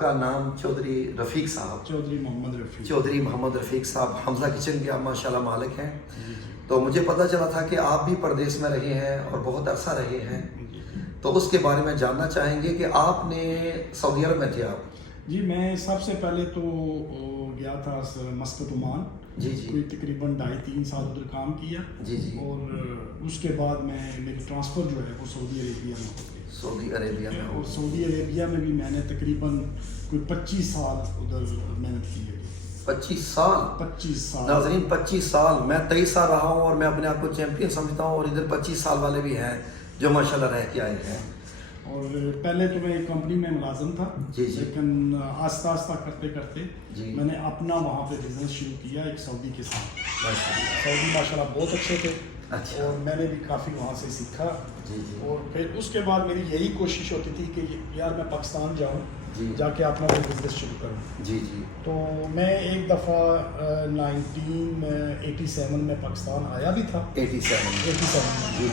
کا نام چودھری رفیق صاحب، چودھری محمد رفیق صاحب حمزہ کچن کے آپ ماشاءاللہ مالک ہیں. تو مجھے پتہ چلا تھا کہ آپ بھی پردیس میں رہے ہیں اور بہت عرصہ رہے ہیں، تو اس کے بارے میں جاننا چاہیں گے کہ آپ نے سعودی عرب میں تھے آپ؟ جی میں سب سے پہلے تو گیا تھا مسقط عمان. جی جی. کوئی تقریباً 2.5-3 سال ادھر کام کیا. جی جی. اور اس کے بعد میری ٹرانسفر جو ہے وہ سعودی عربیہ میں ہو گئی. سعودی عربیہ میں. اور سعودی عربیہ میں بھی میں نے تقریباً کوئی 25 سال ادھر محنت کی ہے. 25 سال؟ 25 سال ناظرین 25 سال. میں 23 سال رہا ہوں اور میں اپنے آپ کو چیمپئن سمجھتا ہوں، اور ادھر 25 سال والے بھی ہیں جو ماشاءاللہ رہ کے آئے ہیں. اور پہلے تو میں ایک کمپنی میں ملازم تھا. جی جی. لیکن آہستہ آہستہ کرتے کرتے جی میں نے اپنا وہاں پہ بزنس شروع کیا ایک سعودی کے ساتھ. ماشاءاللہ. سعودی ماشاءاللہ بہت اچھے تھے. اچھا. اور میں نے بھی کافی وہاں سے سیکھا. جی جی. اور پھر اس کے بعد میری یہی کوشش ہوتی تھی کہ یار میں پاکستان جاؤں، جی. جا کے اپنا کوئی بزنس شروع کروں. جی جی. تو میں ایک دفعہ 1987 میں پاکستان آیا بھی تھا. 87 جی جی.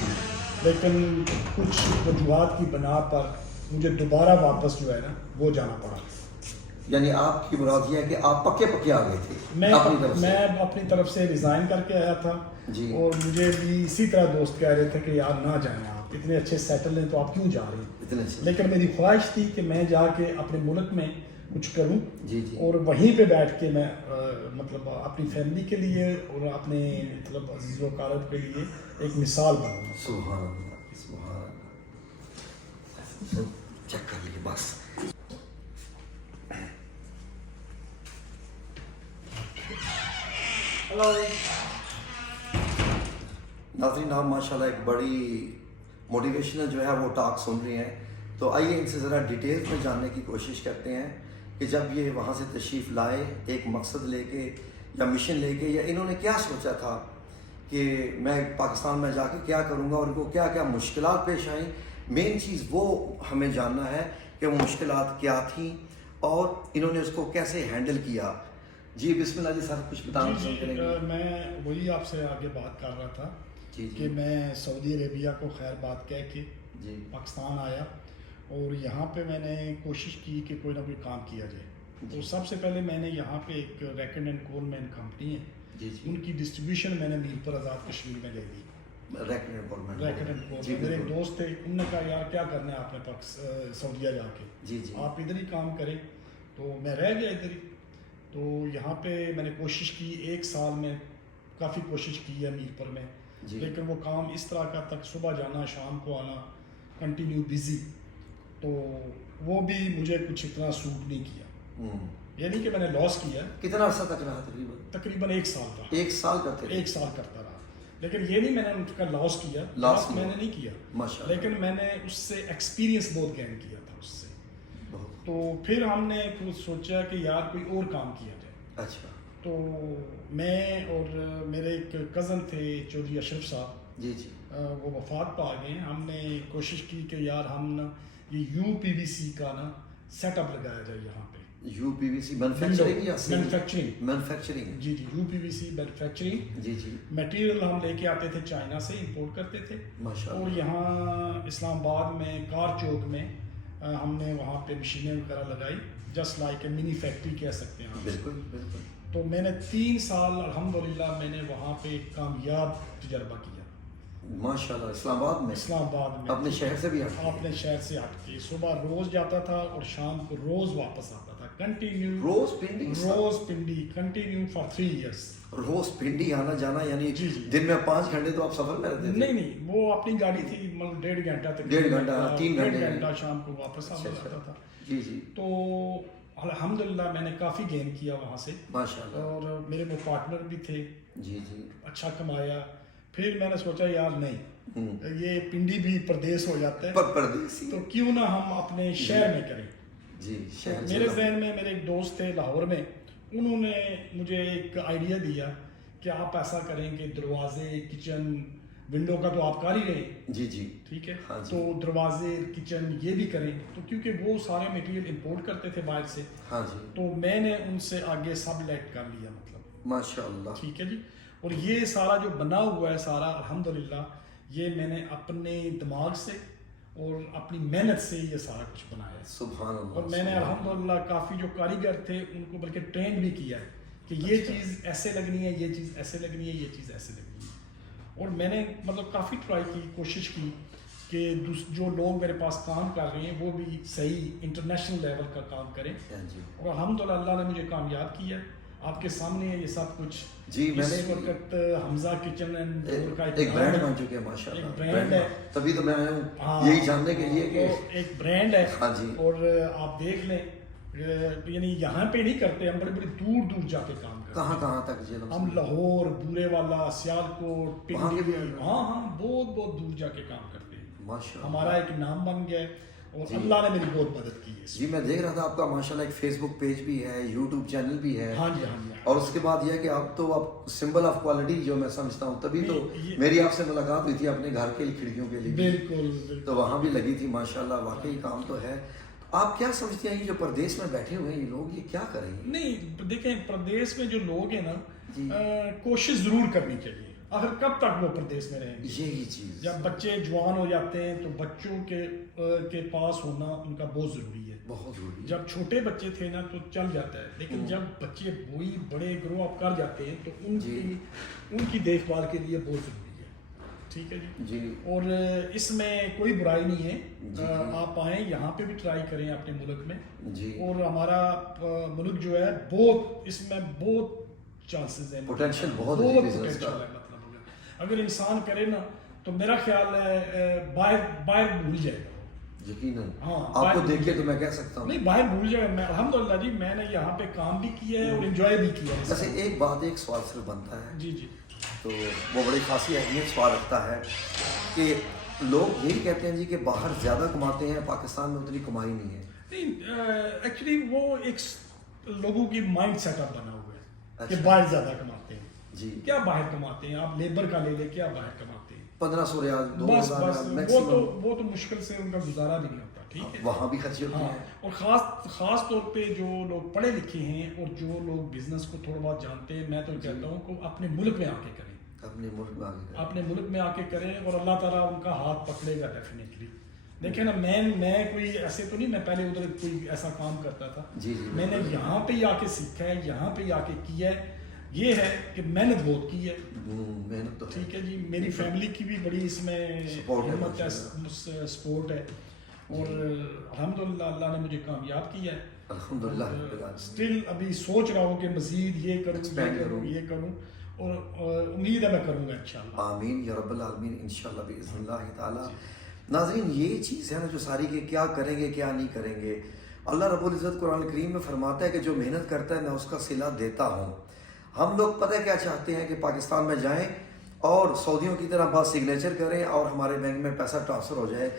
لیکن کچھ وجوہات کی بنا پر مجھے دوبارہ واپس جو ہے نا وہ جانا پڑا. یعنی آپ کی مراد یہ ہے کہ آپ پکے آ گئے تھے؟ میں میں اپنی طرف سے ریزائن کر کے آیا تھا. جی. اور مجھے بھی اسی طرح دوست کہہ رہے تھے کہ یار نہ جائیں، آپ اتنے اچھے سیٹل ہیں تو آپ کیوں جا رہے ہیں. اتنے اچھے. لیکن میری خواہش تھی کہ میں جا کے اپنے ملک میں کچھ کروں. جی جی. اور وہیں پہ بیٹھ کے میں مطلب اپنی فیملی کے لیے اور اپنے مطلب عزیز و اقارب کے لیے ایک مثال بنوں. سبحان اللہ سبحان اللہ. چیک کر لیجیے بس. ناظرین آپ ماشاءاللہ ایک بڑی موٹیویشنل جو ہے وہ ٹاک سن رہے ہیں، تو آئیے ان سے ذرا ڈیٹیلز میں جاننے کی کوشش کرتے ہیں کہ جب یہ وہاں سے تشریف لائے ایک مقصد لے کے یا مشن لے کے، یا انہوں نے کیا سوچا تھا کہ میں پاکستان میں جا کے کیا کروں گا، اور ان کو کیا کیا مشکلات پیش آئیں. مین چیز وہ ہمیں جاننا ہے کہ وہ مشکلات کیا تھیں اور انہوں نے اس کو کیسے ہینڈل کیا. جی بسم اللہ جی سر کچھ بتانا پسند کریں گے؟ میں وہی آپ سے آگے بات کر رہا تھا کہ میں سعودی عربیہ کو خیر بات کہہ کے پاکستان آیا، اور یہاں پہ میں نے کوشش کی کہ کوئی نہ کوئی کام کیا جائے. تو سب سے پہلے میں نے یہاں پہ ایک Reckitt and Colman company ہے، ان کی ڈسٹریبیوشن میں نے میر پر آزاد کشمیر میں لے دی. ریکن اینڈ کول میرے ایک دوست تھے، انہوں نے کہا یار کیا کرنا ہے آپ نے سعودیہ جا کے، آپ ادھر ہی کام کریں. تو میں رہ گیا ادھر ہی. تو یہاں پہ میں نے کوشش کی، 1 سال میں کافی کوشش کی ہے میر پر میں. لیکن وہ کام اس طرح کا تک صبح جانا شام کو آنا کنٹینیو بزی، تو وہ بھی مجھے کچھ اتنا سوٹ نہیں کیا. یعنی کہ میں نے لاس کیا. کتنا عرصہ تک رہا؟ تقریباً 1 سال کا. 1 سال کرتے 1 سال کرتا رہا. لیکن یہ نہیں میں نے ان کا لاس کیا، لاس میں نے نہیں کیا، لیکن میں نے اس سے ایکسپیرینس بہت گین کیا تھا اس سے. تو پھر ہم نے کچھ سوچا کہ یار کوئی اور کام کیا جائے. اچھا. تو میں اور میرے ایک کزن تھے چودھری اشرف صاحب، جی جی وہ وفات پا گئے. ہم نے کوشش کی کہ یار ہم نا یہ UPVC کا نا سیٹ اپ لگایا جائے یہاں پہ. UPVC manufacturing. جی جی UPVC مینوفیکچرنگ. جی جی. میٹیریل ہم لے کے آتے تھے چائنا سے، امپورٹ کرتے تھے. اور یہاں اسلام آباد میں کار چوک میں ہم نے وہاں پہ مشینیں وغیرہ لگائی، just like a money factory کہہ سکتے ہیں. بالکل بالکل. تو میں نے 3 سال الحمدللہ میں نے وہاں پہ ایک کامیاب تجربہ کیا ماشاءاللہ. اسلام آباد میں اپنے شہر سے بھی اپنے شہر سے ہٹ کے صبح روز جاتا تھا اور شام کو روز واپس آتا تھا. کنٹینیو روز پنڈی کنٹینیو فار 3 ایئرس. روز پنڈی آنا جانا، یعنی دن میں 5 گھنٹے تو آپ سفر میں رہتے تھے؟ نہیں وہ اپنی گاڑی تھی، مطلب 1.5 گھنٹہ تک، 3 گھنٹہ شام کو واپس آ جاتا تھا. جی جی. تو الحمدللہ میں نے کافی گین کیا وہاں سے ماشاءاللہ. اور میرے وہ پارٹنر بھی تھے. جی جی. اچھا کمایا. پھر میں نے سوچا یار نہیں، یہ پنڈی بھی پردیس ہو جاتا ہے، تو کیوں نہ ہم اپنے شہر میں کریں. جی. میرے ذہن میں میرے ایک دوست تھے لاہور میں، انہوں نے مجھے ایک آئیڈیا دیا کہ آپ ایسا کریں کہ دروازے کچن ونڈو کا تو آپ کر ہی رہے. جی جی. ٹھیک ہے. تو دروازے کچن یہ بھی کریں. تو کیونکہ وہ سارے میٹیریل امپورٹ کرتے تھے باہر سے. ہاں جی. تو میں نے ان سے آگے سب لیٹ کر لیا، مطلب ماشاءاللہ. ٹھیک ہے جی. اور یہ سارا جو بنا ہوا ہے سارا الحمدللہ یہ میں نے اپنے دماغ سے اور اپنی محنت سے یہ سارا کچھ بنایا ہے. سبحان اللہ. اور میں نے الحمدللہ کافی جو کاریگر تھے ان کو بلکہ ٹرین بھی کیا ہے کہ یہ چیز ایسے لگنی ہے, یہ چیز ایسے لگنی ہے, یہ چیز ایسے لگنی ہے. اور میں نے مطلب کافی ٹرائی کی, کوشش کی کہ جو لوگ میرے پاس کام کر رہے ہیں وہ بھی صحیح انٹرنیشنل لیول کا کام کریں. اور الحمدللہ اللہ نے مجھے کامیاب کیا. آپ کے سامنے ہے یہ سب کچھ. جی میں نے اس وقت حمزہ کچن اینڈ ڈور کا ایک برانڈ بن چکے ہیں ماشاءاللہ. ایک برانڈ ہے, تبھی تو میں آیا ہوں یہی جاننے کے لیے کہ ایک برانڈ ہے. ہاں جی. اور آپ دیکھ لیں یعنی یہاں پہ نہیں کرتے ہم, بڑے بڑے دور دور جا کے کام کرتے. کہاں تک جی؟ ہم لاہور, بورے والا, سیالکوٹ, پنڈی, ہاں بہت دور جا کے کام کرتے ہیں. ہمارا ایک نام بن گیا ہے اور اللہ نے میری بہت مدد کی ہے. جی میں دیکھ رہا تھا آپ کا ماشاءاللہ ایک فیس بک پیج بھی ہے, یوٹیوب چینل بھی ہے. ہاں جی. اور اس کے بعد یہ ہے کہ آپ تو اب سمبل آف کوالٹی جو میں سمجھتا ہوں, تبھی تو میری آپ سے ملاقات ہوئی تھی اپنے گھر کے کھڑکیوں کے لیے. بالکل. تو وہاں بھی لگی تھی ماشاءاللہ. واقعی کام تو ہے. آپ کیا سمجھتے ہیں یہ جو پردیس میں بیٹھے ہوئے ہیں یہ لوگ, یہ کیا کریں گے؟ نہیں دیکھیں, پردیس میں جو لوگ ہیں نا کوشش ضرور کرنی چاہیے. آخر کب تک وہ پردیس میں رہیں گے؟ یہی چیز. جب بچے جوان ہو جاتے ہیں تو بچوں کے پاس ہونا ان کا بہت ضروری ہے. بہت ضروری. جب چھوٹے بچے تھے نا تو چل جاتا ہے, لیکن جب بچے وہی بڑے گرو اپ کر جاتے ہیں تو ان کی دیکھ بھال کے لیے بہت ضروری ہے. ٹھیک ہے جی. اور اس میں کوئی برائی نہیں ہے. آپ آئیں یہاں پہ بھی ٹرائی کریں اپنے ملک میں. اور ہمارا ملک جو ہے بہت اس میں بہت چانسز ہیں, پوٹینشیل بہت پوٹینشیل ہے. مطلب اگر انسان کرے نا تو میرا خیال ہے باہر بھول جائے گا. یقیناً. ہاں آپ کو دیکھ کے تو میں کہہ سکتا ہوں نہیں باہر بھول جائے گا. میں الحمدللہ جی میں نے یہاں پہ کام بھی کیا ہے اور انجوائے بھی کیا ہے. ویسے ایک بات, ایک سوال صرف بنتا ہے. جی. تو وہ بڑی خاصی اہمیت سوال رکھتا ہے کہ لوگ یہی کہتے ہیں جی کہ باہر زیادہ کماتے ہیں, پاکستان میں اتنی کمائی نہیں ہے. نہیں ایکچولی وہ ایک لوگوں کی مائنڈ سیٹ اپ بنا ہوا ہے کہ باہر زیادہ کماتے ہیں. جی کیا باہر کماتے ہیں, آپ لیبر کا لے لیں, کیا باہر کماتے ہیں 1500 ریال, 2000. وہ تو مشکل سے ان کا گزارا بھی نہیں ہوتا. ٹھیک ہے, وہاں بھی خرچے ہوتے ہیں. اور خاص طور پہ جو لوگ پڑھے لکھے ہیں اور جو لوگ بزنس کو تھوڑا بہت جانتے ہیں, میں تو کہتا ہوں کہ اپنے ملک میں آ کے کریں. اپنے ملک میں آ کے کریں اور اللہ تعالیٰ ان کا ہاتھ پکڑے گا ڈیفینیٹلی. دیکھیں نا میں کوئی ایسے تو نہیں, میں پہلے ادھر کوئی ایسا کام کرتا تھا. میں نے یہاں پہ ہی آ کے سیکھا ہے, یہاں پہ ہی آ کے کیا ہے. یہ ہے کہ محنت بہت کی ہے. محنت تو ٹھیک ہے جی. میری فیملی کی بھی بڑی اس میں ہمت ہے, سپورٹ ہے. اور الحمدللہ اللہ نے مجھے کامیاب کیا ہے. الحمدللہ. اسٹل ابھی سوچ رہا ہوں کہ مزید یہ کروں اور امید ہے میں کروں گا انشاءاللہ. آمین یا رب العالمین, انشاءاللہ باذن اللہ تعالی. ناظرین یہ چیز ہے نا جو ساری کہ کیا کریں گے کیا نہیں کریں گے. اللہ رب العزت قرآن کریم میں فرماتا ہے کہ جو محنت کرتا ہے میں اس کا صلہ دیتا ہوں. ہم لوگ پتہ کیا چاہتے ہیں کہ پاکستان میں جائیں اور سعودیوں کی طرح بس سگنیچر کریں اور ہمارے بینک میں پیسہ ٹرانسفر ہو جائے.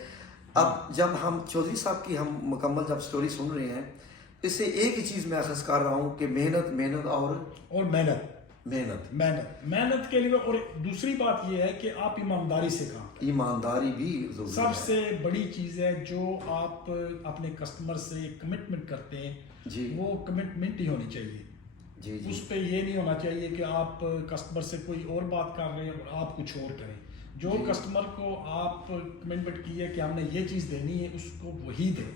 اب جب ہم چودھری صاحب کی ہم مکمل جب سٹوری سن رہے ہیں, اس سے ایک ہی چیز میں اخذ کر رہا ہوں کہ محنت اور محنت کے لیے. اور دوسری بات یہ ہے کہ آپ ایمانداری سے کام کریں. ایمانداری بھی ضروری سب سے بڑی چیز ہے. جو آپ اپنے کسٹمر سے کمٹمنٹ کرتے ہیں وہ کمٹمنٹ ہی ہونی چاہیے. اس پہ یہ نہیں ہونا چاہیے کہ آپ کسٹمر سے کوئی اور بات کر رہے ہیں اور آپ کچھ اور کریں. جو کسٹمر کو آپ کمٹمنٹ کی ہے کہ ہم نے یہ چیز دینی ہے اس کو وہی دیں.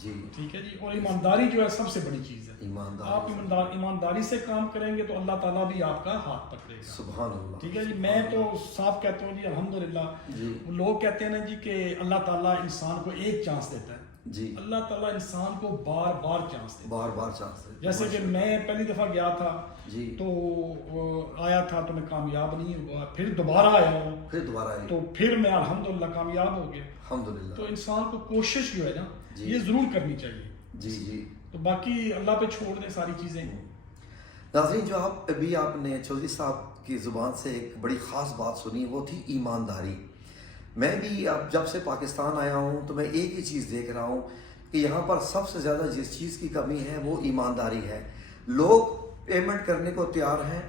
ٹھیک ہے جی. اور ایمانداری جو ہے سب سے بڑی چیز ہے. آپ ایمانداری سے کام کریں گے تو اللہ تعالیٰ بھی آپ کا ہاتھ پکڑے گا. سبحان اللہ. ٹھیک ہے جی. میں تو صاف کہتا ہوں جی الحمدللہ. لوگ کہتے ہیں نا جی کہ اللہ تعالیٰ انسان کو ایک چانس دیتا ہے. اللہ تعالیٰ انسان کو بار بار چانس دیتا ہے. جیسے کہ میں پہلی دفعہ گیا تھا تو آیا تھا تو میں کامیاب نہیں ہوا, پھر دوبارہ آیا ہوں تو پھر میں الحمدللہ کامیاب ہو گیا. تو انسان کو کوشش جو ہے نا یہ ضرور کرنی چاہیے. تو باقی اللہ پہ چھوڑ دیں ساری چیزیں. ناظرین جو آپ نے چودھری صاحب کی زبان سے ایک بڑی خاص بات سنی وہ تھی ایمانداری. میں بھی اب جب سے پاکستان آیا ہوں تو میں ایک ہی چیز دیکھ رہا ہوں کہ یہاں پر سب سے زیادہ جس چیز کی کمی ہے وہ ایمانداری ہے. لوگ پیمنٹ کرنے کو تیار ہیں,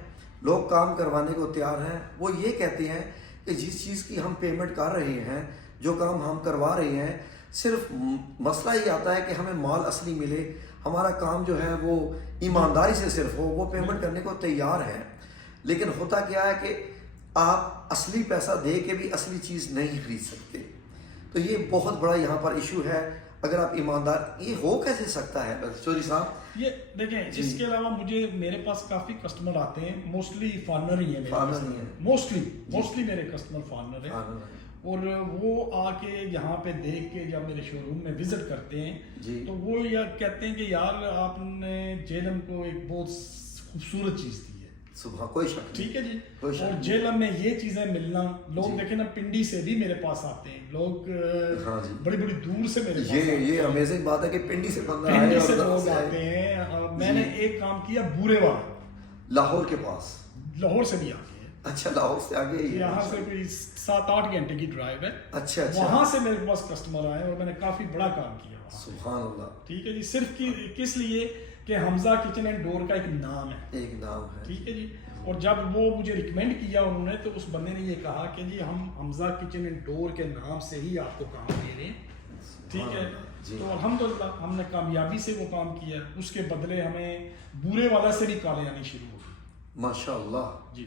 لوگ کام کروانے کو تیار ہیں. وہ یہ کہتے ہیں کہ جس چیز کی ہم پیمنٹ کر رہے ہیں, جو کام ہم کروا رہے ہیں, صرف مسئلہ ہی آتا ہے کہ ہمیں مال اصلی ملے, ہمارا کام جو ہے وہ ایمانداری سے صرف ہو. وہ پیمنٹ کرنے کو تیار ہیں, لیکن ہوتا کیا ہے کہ آپ اصلی پیسہ دے کے بھی اصلی چیز نہیں خرید سکتے. تو یہ بہت بڑا یہاں پر ایشو ہے. اگر آپ ایماندار, یہ ہو کیسے سکتا ہے چودھری صاحب؟ یہ دیکھیں اس کے علاوہ میرے پاس کافی کسٹمر آتے ہیں, موسٹلی فارنر ہی ہیں, موسٹلی میرے کسٹمر فارنر ہیں, اور وہ آ کے یہاں پہ دیکھ کے جب میرے شو روم میں وزٹ کرتے ہیں تو وہ کہتے ہیں کہ یار آپ نے جیلم کو ایک بہت خوبصورت چیز دی ہے. صبح کوئی شک ٹھیک ہے جی. اور جیلم میں یہ چیزیں ملنا, لوگ دیکھیں نا پنڈی سے بھی میرے پاس آتے ہیں, لوگ بڑی بڑی دور سے میرے پاس آتے ہیں. یہ امیزنگ بات ہے کہ پنڈی سے بندہ آئے, پنڈی سے لوگ آتے ہیں. میں نے ایک کام کیا بورے والا, لاہور کے پاس, لاہور سے بھی آتے ہیں. اچھا, لاہور سے آگے, یہاں سے کوئی 7-8 گھنٹے کی ڈرائیو ہے. اچھا, وہاں سے میرے پاس کسٹمر آئے اور میں نے کافی بڑا کام کیا. سبحان اللہ. ٹھیک ہے جی. صرف کس لیے کہ حمزہ کچن اینڈ ڈور کا ایک نام ہے, ٹھیک ہے جی. اور جب وہ مجھے ریکمینڈ کیا انہوں نے, تو اس بندے نے یہ کہا کہ جی ہم حمزہ کچن اینڈ ڈور کے نام سے ہی آپ کو کام دے رہے ہیں. ٹھیک ہے. تو الحمدللہ ہم نے کامیابی سے وہ کام کیا. اس کے بدلے ہمیں بورے والا سے بھی کالیں آنی شروع ہو گئی. ماشاء اللہ جی.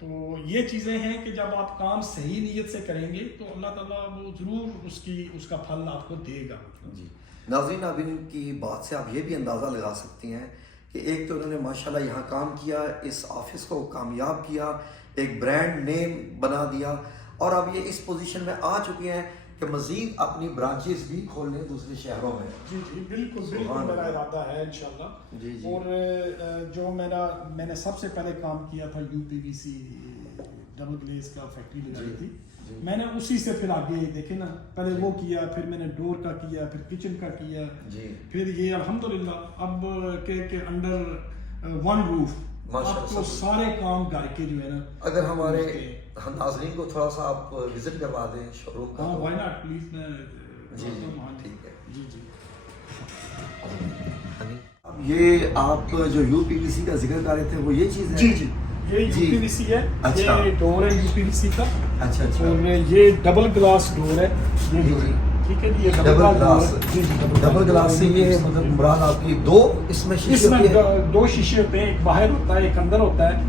تو یہ چیزیں ہیں کہ جب آپ کام صحیح نیت سے کریں گے تو اللہ تعالیٰ وہ ضرور اس کا پھل آپ کو دے گا. جی ناظرین, اب ان کی بات سے آپ یہ بھی اندازہ لگا سکتی ہیں کہ ایک تو انہوں نے ماشاءاللہ یہاں کام کیا, اس آفس کو کامیاب کیا, ایک برانڈ نیم بنا دیا, اور اب یہ اس پوزیشن میں آ چکے ہیں کہ مزید اپنی برانچز بھی کھولنے دوسرے شہروں میں. جی جی بالکل میرا ارادہ ہے انشاءاللہ. جی جی. اور جو میں نے سب سے پہلے کام کیا تھا UPVC ڈبل گلیز کا فیکٹری لگائی تھی. میں نے اسی سے پھر آگے دیکھے نا, پہلے وہ کیا, پھر میں نے ڈور کا کیا, پھر کچن کا کیا, پھر یہ الحمدللہ اب کہ انڈر ون روف آپ کو سارے کام گھر کے جو ہے نا. اگر ہمارے ناظرین کو تھوڑا سا آپ وزٹ کروا دیں شو روم کا. ہاں وائی ناٹ پلیز. میں جی ٹھیک ہے. جی جی. یہ آپ جو UPVC کا ذکر کر رہے تھے وہ یہ چیز ہے؟ جی جی, یہ UPVC ہے. یہ ڈور ہے UPVC کا. اچھا اچھا. اور یہ ڈبل گلاس ڈور ہے. ٹھیک ہے جی. یہ ڈبل گلاس. جی جی. ڈبل گلاس سے یہ مطلب مراد آپ کی دو اس میں دو شیشے ہوتے ہیں, ایک باہر ہوتا ہے ایک اندر ہوتا ہے,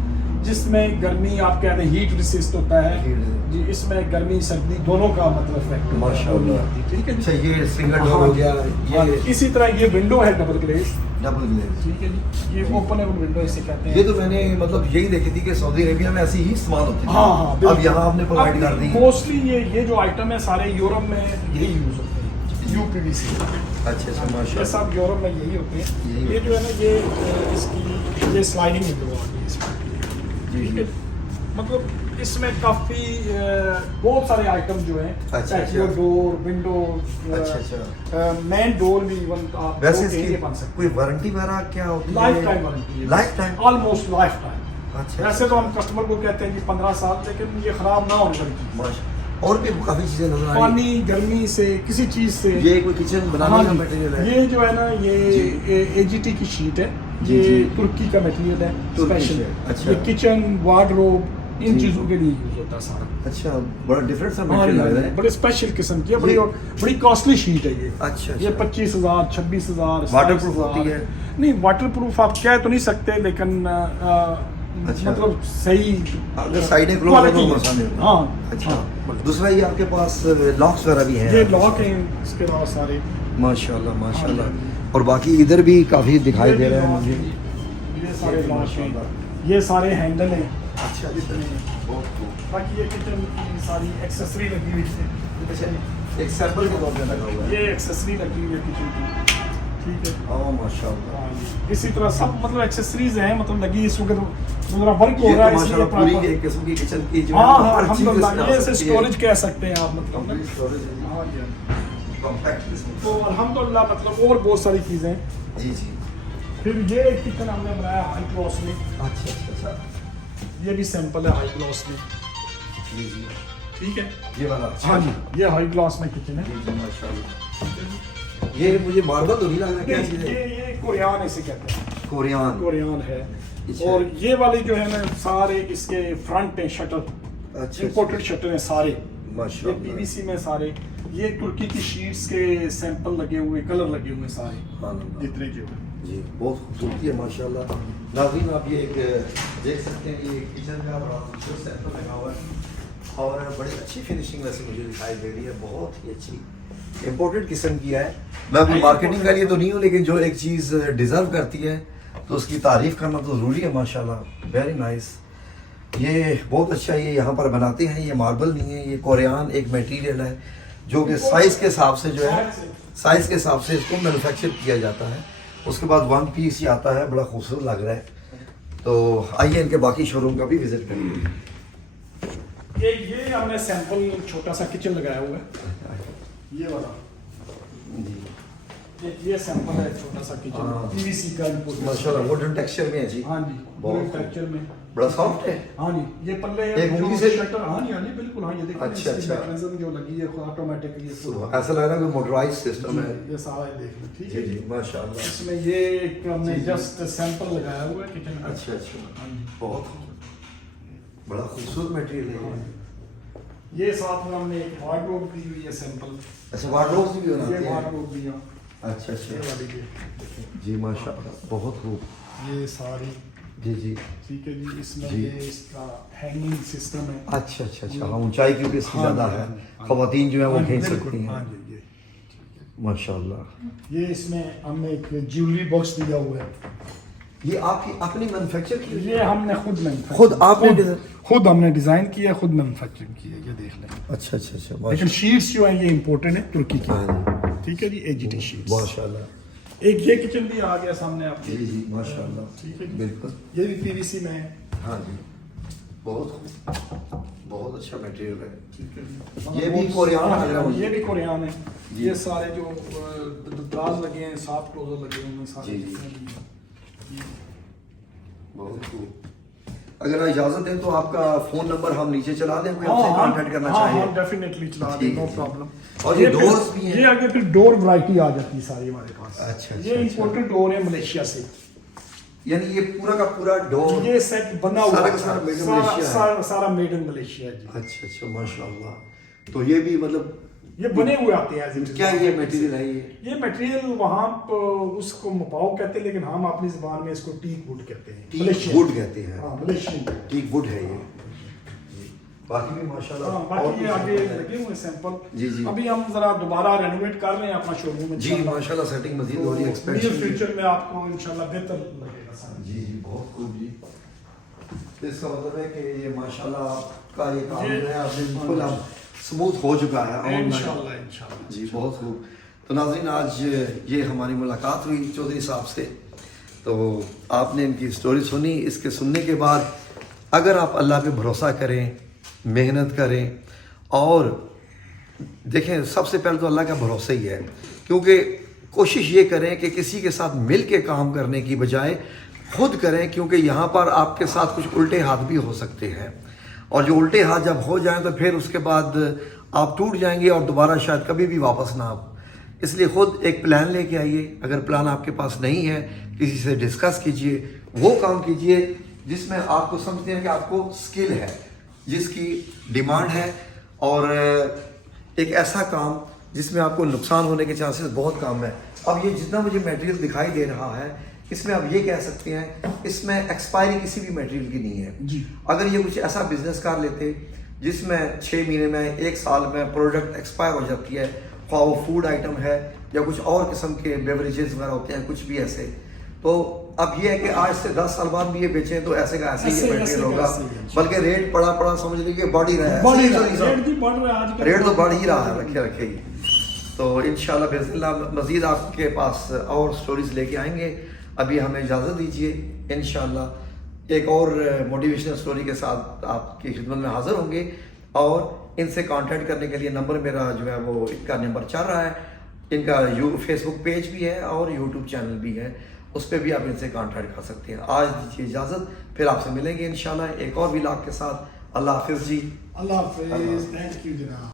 جس میں گرمی آپ کہتے ہیں ہیٹ ریسسٹ ہوتا ہے جی. اس میں گرمی سردی دونوں کا مطلب افیکٹ. ماشاء اللہ. ٹھیک ہے جی. یہ سنگل ڈور ہو گیا. اسی طرح یہ ونڈو ہے ڈبل گلیز. ٹھیک ہے جی. یہ اوپنیبل ونڈو اسے کہتے ہیں. یہ تو میں نے مطلب یہی دیکھی تھی کہ سعودی عربیہ میں ایسی ہی استعمال ہوتی ہے. ہاں اب یہاں آپ نے پرووائڈ کر دی. موسٹلی یہ جو آئٹم ہے سارے یورپ میں یہی یوز ہوتے ہیں. UPVC. اچھا اچھا ماشاء اللہ. یہ سب یورپ میں یہی ہوتے ہیں. یہ جو ہے نا یہ اس کی یہ سلائڈنگ ونڈو آ گئی اس میں. ٹھیک ہے. مطلب اس میں کافی بہت سارے آئٹم جو ہیں, پیٹیو ڈور, ونڈو, مین ڈور بھی ایون آپ بن سکتے. کوئی وارنٹی وغیرہ کیا ہوتی ہے؟ Life time warranty. Life time, almost life time. اچھا. ویسے تو ہم کسٹمر کو کہتے ہیں کہ 15 سال, لیکن یہ خراب نہ ہونے والی چیز. اور بھی کافی چیزیں نظر آ رہی ہیں. پانی, گرمی سے, کسی چیز سے. یہ کوئی کچن بنانے کا میٹیریل ہے. یہ جو ہے نا یہ AGT کی شیٹ ہے. یہ ترکی کا میٹیریل ہے اسپیشل. یہ کچن, وارڈروب, ان چیزوں کے لیے یوز ہوتا ہے سارا. اچھا, بڑا ڈفرینٹ سا میٹیریل ہے. بڑے اسپیشل قسم کی بڑی کاسٹلی شیٹ ہے یہ. اچھا. یہ 25,000 26,000. واٹر پروف ہوتی ہے؟ نہیں, واٹر پروف آپ کہہ تو نہیں سکتے, لیکن مطلب صحیح سائڈیں کلوز ہو مسانے. ہاں. اچھا. دوسرا یہ آپ کے پاس لاکس وغیرہ بھی ہیں؟ یہ لاک ہیں اس کے علاوہ سارے. ماشاءاللہ ماشاءاللہ. اور باقی ادھر بھی کافی دکھائی دے رہے ہیں مجھے. یہ سارے لاک ہیں, یہ سارے ہینڈل ہیں. اچھا. باقی یہ کچن کی ساری ایکسیسری لگی ہوئی ہے. ایک سیمپل کے طور پہ لگا ہوا ہے. یہ ایکسیسری لگی ہوئی ہے کچن کی. ٹھیک ہے. اوہ ماشاءاللہ. اسی طرح سب مطلب ایکسیسریز ہیں, مطلب لگی اس وقت ذرا ورک ہو رہا ہے اس لیے پوری ایک قسم کی کچن کی جو ہاں الحمدللہ. یہ اسے اسٹوریج کہہ سکتے ہیں آپ, مطلب اسٹوریج. ہاں جی. تو الحمدللہ مطلب اور بہت ساری چیزیں. جی جی. پھر یہ ایک کچن ہم نے بنایا ہائی کلاس میں. اچھا اچھا. یہ بھی سیمپل ہے ہائی کلاس میں. جی جی. ٹھیک ہے. یہ والا. ہاں جی, یہ ہائی کلاس میں کچن ہے. جی ماشاءاللہ. یہ مجھے ماربل تو نہیں لگ رہا. کیا چیز ہے یہ؟ کوریان اسے کہتے ہیں. کوریان ہے. اور یہ والے جو ہے نا سارے اس کے فرنٹ ہیں شٹر. امپورٹڈ شٹر ہیں سارے. یہ PVC میں سارے. یہ ترکی کی شیٹس کے سیمپل لگے ہوئے, کلر لگے ہوئے سارے جتنے جو ہیں. جی بہت خوبصورتی ہے ماشاءاللہ. ناظرین آپ یہ ایک دیکھ سکتے ہیں, یہ کچن کا بڑا خوبصورت سیمپل لگا ہوا ہے. اور بڑی اچھی فنیشنگ ویسے مجھے دکھائی دے رہی ہے, بہت ہی اچھی امپورٹنٹ قسم کی ہے. میں اپنی مارکیٹنگ کے لیے تو نہیں ہوں, لیکن جو ایک چیز ڈیزرو کرتی ہے تو اس کی تعریف کرنا تو ضروری ہے. ماشاءاللہ ویری نائس. یہ بہت اچھا, یہ یہاں پر بناتے ہیں, یہ ماربل نہیں ہے, یہ کوریان ایک میٹیریل ہے جو کہ سائز کے حساب سے جو ہے سائز کے حساب سے اس کو مینوفیکچر کیا جاتا ہے. اس کے بعد 1 پیس ہی آتا ہے, بڑا خوبصورت لگ رہا ہے. تو آئیے ان کے باقی شو روم کا بھی وزٹ کریں گے. یہ ہم نے سیمپل چھوٹا سا کچن لگایا ہوا ہے, یہ والا جی, یہ سیمپل ہے چھوٹا سا کچن پی وی سی کا. ماشاءاللہ ووڈن ٹیکسچر میں ہے جی. ہاں جی, بہت ٹیکسچر میں بڑا سافٹ ہے. ہاں جی, یہ پلے ایک انگلی سے شٹر. ہاں جی, ہاں جی بالکل. ہاں یہ دیکھیں اچھا اچھا, میکانزم جو لگی ہے آٹومیٹکلی, ایسا لگ رہا ہے کہ موٹرائز سسٹم ہے. یہ سارا دیکھ لیں. ٹھیک جی ہے جی ماشاءاللہ. اس میں یہ ایک ہم نے جسٹ سیمپل لگایا ہوا ہے کچن کا. اچھا اچھا, ہاں جی, بہت بڑا خوبصورت میٹیریل ہے. یہ ساتھ میں ہم نے ایک وارڈروب دی ہوئی ہے سیمپل. اچھا, وارڈروب بھی بناتے ہیں. یہ وارڈروب بھی ہے. اچھا اچھا جی ماشاءاللہ, بہت خوب. یہ ساری جی جی ٹھیک ہے جی. اس میں یہ اس کا ہینگنگ سسٹم ہے. اچا اچھا اچھا, ہاں اونچائی کیونکہ اس کی زیادہ ہے, خواتین جو ہیں وہ کھینچ سکتی ہیں. ہاں جی, ماشاءاللہ. یہ اس میں ہم نے ایک جیولری باکس دیا ہوا ہے. یہ آپ کی اپنی مینوفیکچر کی؟ یہ ہم نے خود خود آپ نے خود ہم نے ڈیزائن کیا, خود مینوفیکچرنگ کی ہے. یہ دیکھ لیں. اچھا اچھا اچھا, لیکن شیٹس جو ہیں یہ امپورٹنٹ ہے ترکی کی. ٹھیک ہے جی, ایچ ٹی شیٹس. ماشاءاللہ. ایک یہ کچن بھی آ گیا سامنے آپ کے. جی جی ماشاءاللہ. ٹھیک ہے جی, بالکل. یہ بھی پی وی سی میں ہے. ہاں جی, بہت خوب, بہت اچھا میٹیریل ہے. ٹھیک ہے جی, یہ بھی کوریان ہے. یہ بھی کوریان ہے. یہ سارے جو دراز لگے ہیں, سافٹ کلوزر لگے ہیں سارے. جی بہت خوب. اگر اجازت دیں تو آپ کا فون نمبر ہم نیچے چلا دیں, کوئی آپ سے کانٹیکٹ کرنا چاہیے. ہاں ڈیفینیٹلی چلا دیں, نو پرابلم. اور یہ ڈورز بھی ہیں. یہ آگے پھر ڈور ورائٹی آ جاتی ہے ساری ہمارے پاس. اچھا, یہ امپورٹنٹ ڈور ہے ملیشیا سے. یعنی یہ پورا کا پورا ڈور, یہ سیٹ بنا ہوا ہے, سارا میڈ ان ملیشیا ہے جی. اچھا اچھا ماشاءاللہ. تو یہ بھی مطلب یہ بنے ہوئے آتے ہیں. کیا یہ میٹیریل ہے؟ یہ میٹیریل وہاں اس کو مپاؤ کہتے ہیں, لیکن ہم اپنی زبان میں اس کو ٹیک ووڈ کہتے ہیں. ٹیک ووڈ کہتے ہیں. ہاں, ملیشین ٹیک ووڈ ہے یہ. باقی بھی ماشاءاللہ. باقی یہ آگے لگے ہوئے سیمپل. جی جی, ابھی ہم ذرا دوبارہ رینوویٹ کر رہے ہیں اپنا شو روم. جی ماشاءاللہ, سیٹنگ مزید ہو رہی ہے. ایکسپینشن فیوچر میں آپ کو انشاءاللہ بہتر لگے گا. جی جی بہت خوب جی. اس کا مطلب ہے کہ یہ ماشاءاللہ آپ کا یہ کام جو ہے آپ نے بالکل سموتھ ہو چکا ہے. انشاءاللہ جی بہت خوب. تو ناظرین, آج یہ ہماری ملاقات ہوئی چودھری صاحب سے. تو آپ نے ان کی سٹوری سنی. اس کے سننے کے بعد اگر آپ اللہ پہ بھروسہ کریں, محنت کریں, اور دیکھیں سب سے پہلے تو اللہ کا بھروسہ ہی ہے, کیونکہ کوشش یہ کریں کہ کسی کے ساتھ مل کے کام کرنے کی بجائے خود کریں, کیونکہ یہاں پر آپ کے ساتھ کچھ الٹے ہاتھ بھی ہو سکتے ہیں, اور جو الٹے ہاتھ جب ہو جائیں تو پھر اس کے بعد آپ ٹوٹ جائیں گے اور دوبارہ شاید کبھی بھی واپس نہ آپ. اس لیے خود ایک پلان لے کے آئیے. اگر پلان آپ کے پاس نہیں ہے, کسی سے ڈسکس کیجئے, وہ کام کیجئے جس میں آپ کو سمجھتے ہیں کہ آپ کو سکل ہے, جس کی ڈیمانڈ ہے, اور ایک ایسا کام جس میں آپ کو نقصان ہونے کے چانسز بہت کم ہے. اب یہ جتنا مجھے میٹیریل دکھائی دے رہا ہے, اس میں آپ یہ کہہ سکتے ہیں اس میں ایکسپائری کسی بھی میٹیریل کی نہیں ہے. اگر یہ کچھ ایسا بزنس کر لیتے جس میں 6 مہینے میں 1 سال میں پروڈکٹ ایکسپائر ہو جاتی ہے, خواہ وہ فوڈ آئٹم ہے یا کچھ اور قسم کے بیوریجز وغیرہ ہوتے ہیں, کچھ بھی ایسے, تو اب یہ ہے کہ آج سے 10 سال بعد بھی یہ بیچیں تو ایسے کا ایسے ہی میٹیریل ہوگا, بلکہ ریٹ پڑا سمجھ لیجیے بڑھ ہی رہا ہے. ریٹ تو بڑھ ہی رہا ہے, رکھے ہی. تو انشاءاللہ باذن اللہ مزید آپ کے پاس اور سٹوریز لے کے آئیں گے. ابھی ہمیں اجازت دیجیے, انشاءاللہ ایک اور موٹیویشنل سٹوری کے ساتھ آپ کی خدمت میں حاضر ہوں گے. اور ان سے کانٹیکٹ کرنے کے لیے نمبر میرا جو ہے وہ ان کا نمبر چل رہا ہے. ان کا فیس بک پیج بھی ہے اور یوٹیوب چینل بھی ہے, اس پہ بھی آپ ان سے کانٹیکٹ کر سکتے ہیں. آج دیجیے اجازت, پھر آپ سے ملیں گے انشاءاللہ ایک اور ولاگ کے ساتھ. اللہ حافظ جی. اللہ حافظ. تھینک یو جناب.